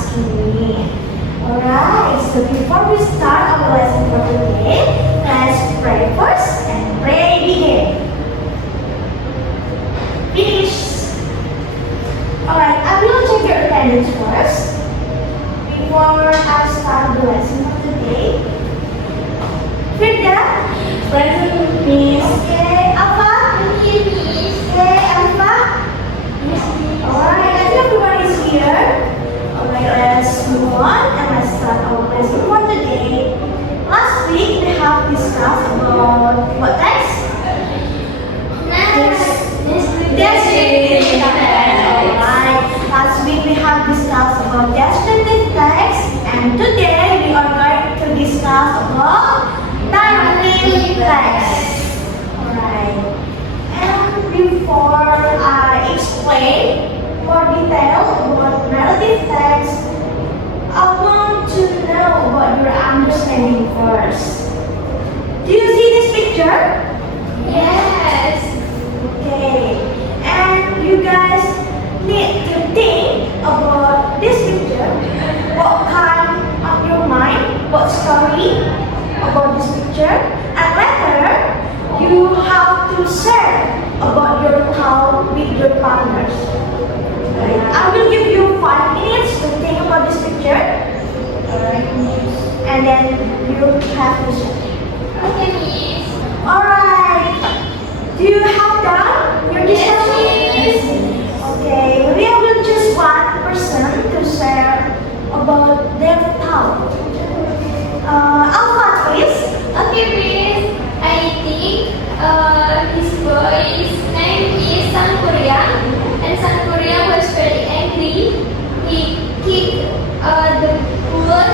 asking me. Alright, so before we start our lesson for today, let's pray first and pray begin. Finish. Alright, I will check your attendance first before I start the lesson for today. Frida, present, Miss. Okay, Alpha? Okay, Alpha? Alright, I think everyone is here. Alright, let's move on and let's start our lesson for today. Last week we have discussed about what text? Descriptive text. Alright, last week we have discussed about descriptive text, and today we are going to discuss about narrative text. Alright, and before I explain more detail about narrative text, I want to know what your understanding first. Do you see this picture? Yes. Okay, and you guys need to think about this picture. What kind of your mind, what story about this picture, and later you have to share about your thought with your partners. Right. I will give you 5 minutes to think about this picture. Alright, and then you have to share. Okay, Miss. Alright. Do you have done your discussion? Yes, Okay, we will choose one person to share about their thought. Alpha, please. Okay, Miss. I think his boy's name is Sangkuriang, and Sangkuriang was very angry. He kicked the bird.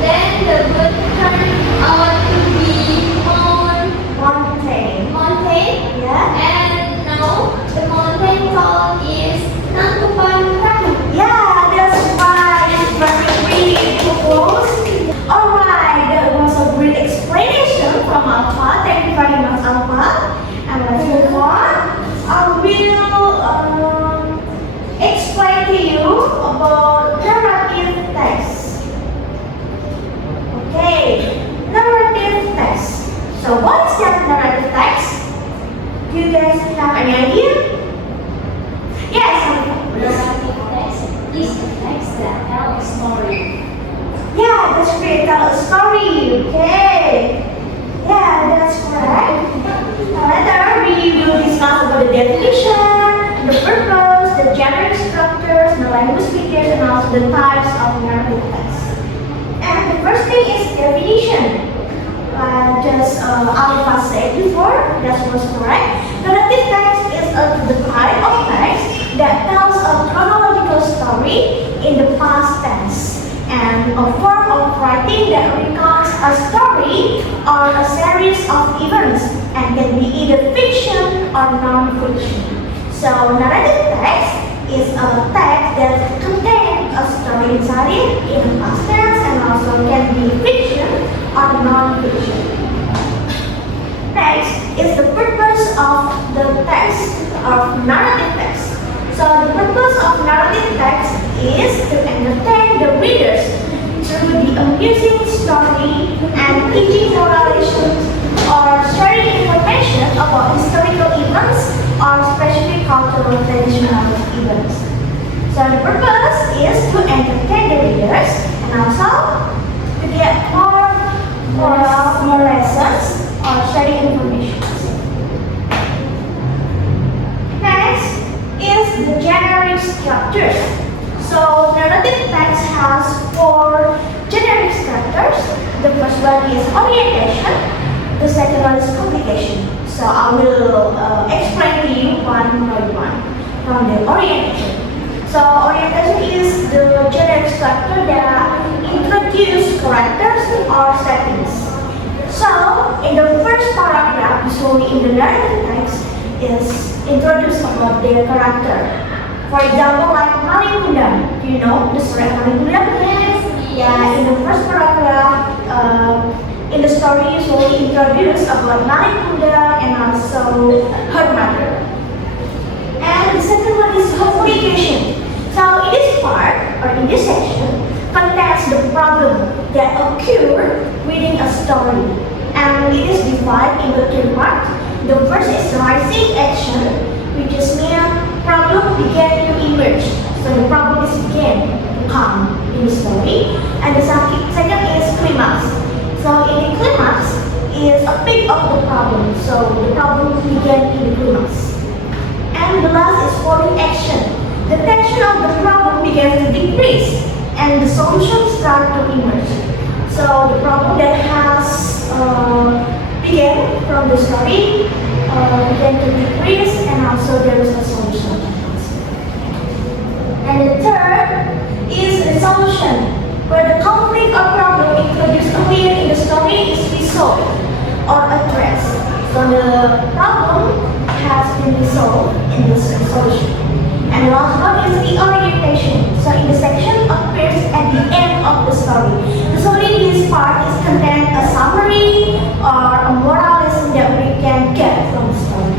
Then the bird turned out to be Mountain. mountain. Yeah? And now the mountain called is Nangkupan Rahu. Yeah, that's right. It's very close. Alright, that was a great explanation from Alpha. Thank you very much, Alpha. And let's move on. I will explain to you about narrative text. Okay, narrative text. So what is that narrative text? Do you guys have any idea? Yes, Alpha. Narrative text is the text that tells a story. Yeah, that's great. Tell a story. Okay. Yeah, that's correct. Later, we will discuss about the definition, the purpose, the generic structures, the language features, and also the types of narrative text. And the first thing is definition. Just Alpha said before, that was correct. Narrative text is the type of text that tells a chronological story in the past tense, and a form of writing that recounts a story or a series of events and can be either fiction or non-fiction. So narrative text is a text that contains a story inside it in the past tense and also can be fiction or non-fiction. Next is the purpose of the text of narrative text. So the purpose of narrative text is to entertain the readers through the amusing story and teaching moral lessons or sharing information about historical events or specific cultural traditional events. So the purpose is to entertain the readers and also to get more lessons or sharing information. Next is the generic structures. So narrative text has 4 generic structures. The first one is orientation. The second one is complication. So I will explain to you one by one from the orientation. So orientation is the generic structure that introduces characters or settings. So in the first paragraph, usually in the narrative text, is introduced about their character. For example, like Maling Kundang. Do you know the story of Maling Kundang? Yes. Yeah, in the first paragraph, in the story usually introduced about Maling Kundang and also her mother. And the second one is complication. So in this part, or in this section, contains the problem that occurred within a story. And it is divided into three parts. The first is rising action, which is mean problem began to emerge. So the problem is began to come in the story. And the second is climax. So in the climax is a peak of the problem. So the problem began in the climax. And the last is falling action. The tension of the problem begins to decrease and the solution starts to emerge. So the problem that has began from the story began to decrease and also there is a solution. And the third is resolution, where the conflict or problem introduced earlier in the story is resolved or addressed. So the problem has been resolved in this resolution. And the last one is the orientation. So in the section appears at the end of the story. So in this part is contained a summary or a moral lesson that we can get from the story.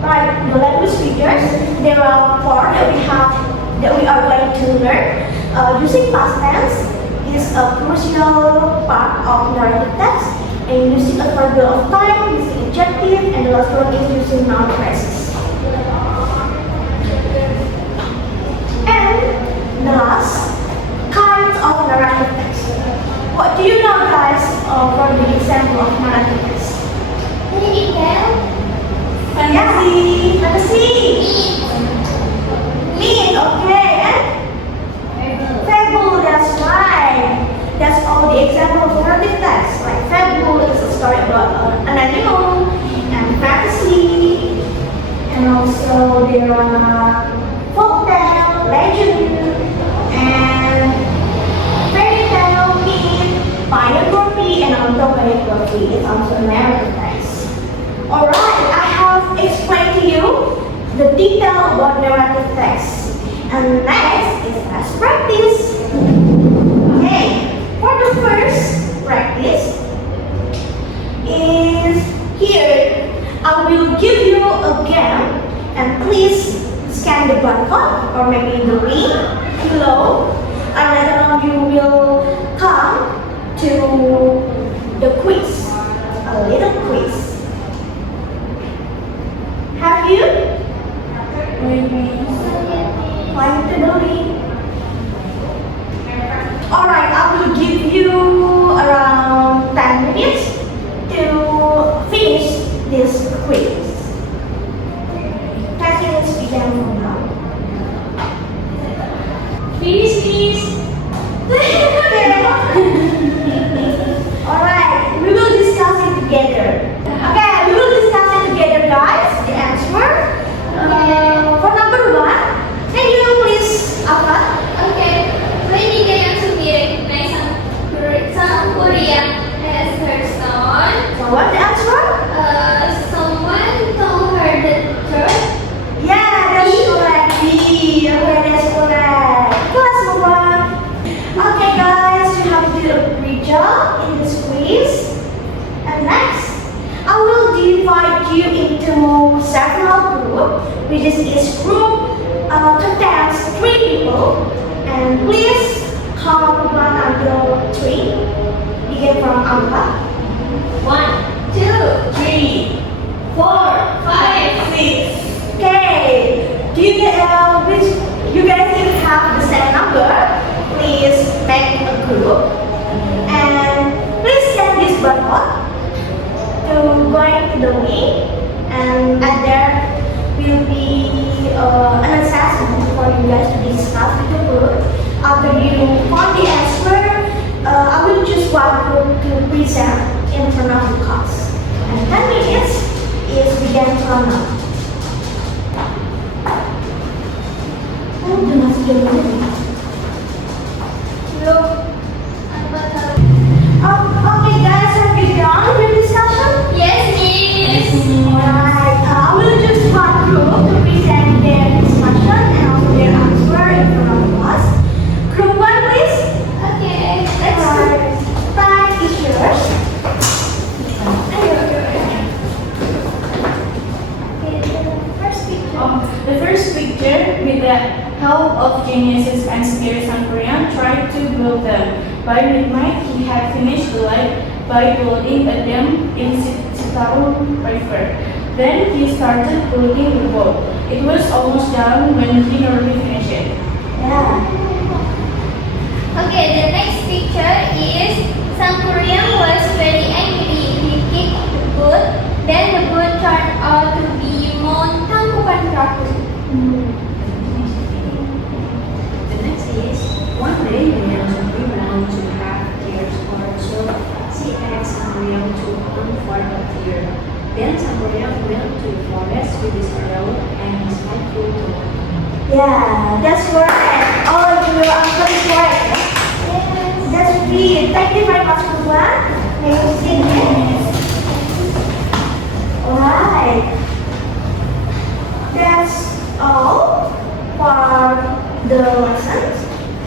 Right, the language features, there are four that we are going to learn. Using past tense is a crucial part of narrative text. And using a further of time, using adjective, and the last one is using noun phrases. And the last, kinds of narrative text. What do you know, guys, for the example of narrative text? Fairy tale. Fantasy. Myth, okay. And fable, that's right. That's all the example of narrative text. Like fable is a story about an animal, and fantasy, and also there are folktale, legend, and fairy tale, myth, biography, and autobiography is also a narrative text. Alright, I have explained to you the detail about narrative text. And next is let's practice. Okay. For the first practice is here. I will give you a game and please scan the barcode or maybe the link below and later on you will come to the quiz, a little quiz. Have you? Find the link. Alright, I will give you around 10 minutes to finish this quiz. 10 minutes begin from now. Finish, please. Alright, we will discuss it together. Okay, we will discuss it together, guys. The answer. For number one, can you please apa? Okay. When did Nadya recognize South Korea as her son? So what's the answer? Someone told her the truth. Yeah, that's correct. B. Okay, that's correct. Let's move on. Okay, guys, you have to do a great job in this quiz. And next, I will divide you into several groups, which is each group contains 3 people. And please count 1 until 3. Begin from angka 1, 2, 3, 4, 5, 6. Okay. Do you get which you guys if have the same number? Please make a group and please scan this barcode to going to the link and there will be an assessment for you guys to discuss with the group. After you find the answer, I will choose one group to present in front of the class. And 10 minutes is begin from now. Okay guys, have you done with discussion? Yes, miss. Alright, I will choose one group to present their discussion and also their answer in front of us. Group 1 please. Okay, let's Alright, time is yours. Okay, the first picture. The first the help of geniuses and skilled Korean, tried to build them. By midnight, he had finished the light by building a dam in Citarum River. Then he started building the boat. It was almost done when he nearly finished it. Yeah. Okay, the next picture is Sang Korean was very angry. He kicked the boat. Then the boat turned out to be Mount Tangkuban Perahu. The next is, one day the young woman to have tears or so she asked Sangreal to hunt for a deer. Then Sangreal went to the forest with his arrow and his rifle to hunt. Yeah, that's right. All of your answer is right. Yes, that's great. Thank you very much, Fauziah. May you sing it? Alright. That's all for the lessons.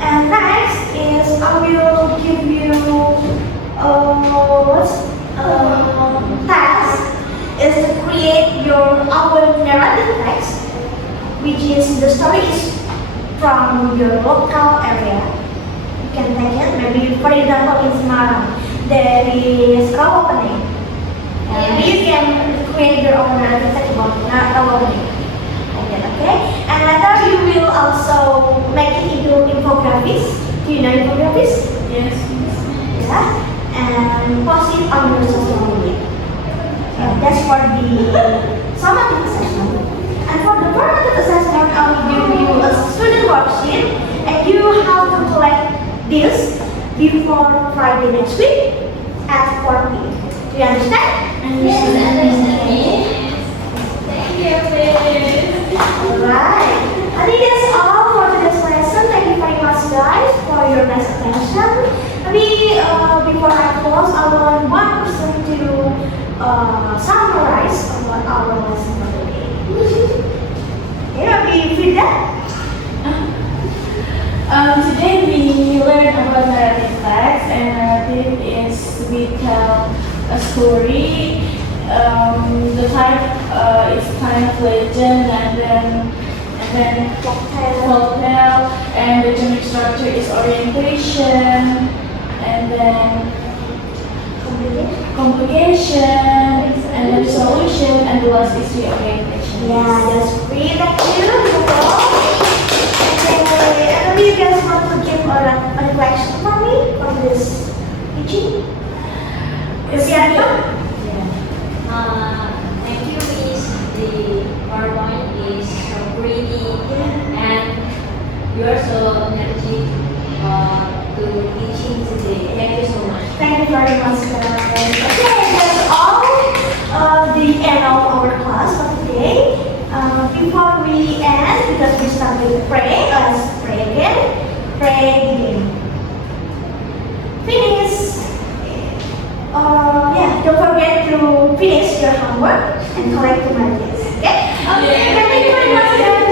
And next is I will give you task is to create your own narrative text, which is the story is from your local area. You can take it. Maybe for example in Semarang there is cow opening. And you can create your own narrative text about cow opening. Okay? And later you will also make it into infographics. Do you know infographics? Yes. Yeah. And post it on your social media. That's for the summative assessment. And for the formative assessment, I will give you a student worksheet, and you have to collect this before Friday next week at 4 p.m. Do you understand? Yes, understand. Thank you, Miss. Alright. I think that's all for today's lesson. Thank you very much, guys, for your nice attention. Before I close, I want one person to summarize about our lesson for today. Maybe Frida? Today we learned about narrative text, and narrative is we tell a story. The type is kind of legend, and then folktale, and the generic structure is orientation, and then complication, and then solution, and the last is reorientation. Yeah, that's great. Thank you. Okay, and you guys want to give a reflection for me from this teaching? It's Yeah. Thank you, Miss. The PowerPoint is so pretty and you are so energetic to teaching today. Thank you so much. Thank you very much, guys. Okay, that's all the end of our class for today. Before we end, because we start with pray, let's pray again. Pray again. Finish. Don't forget to finish your homework and collect the marks. Okay? Okay, thank you very much, guys.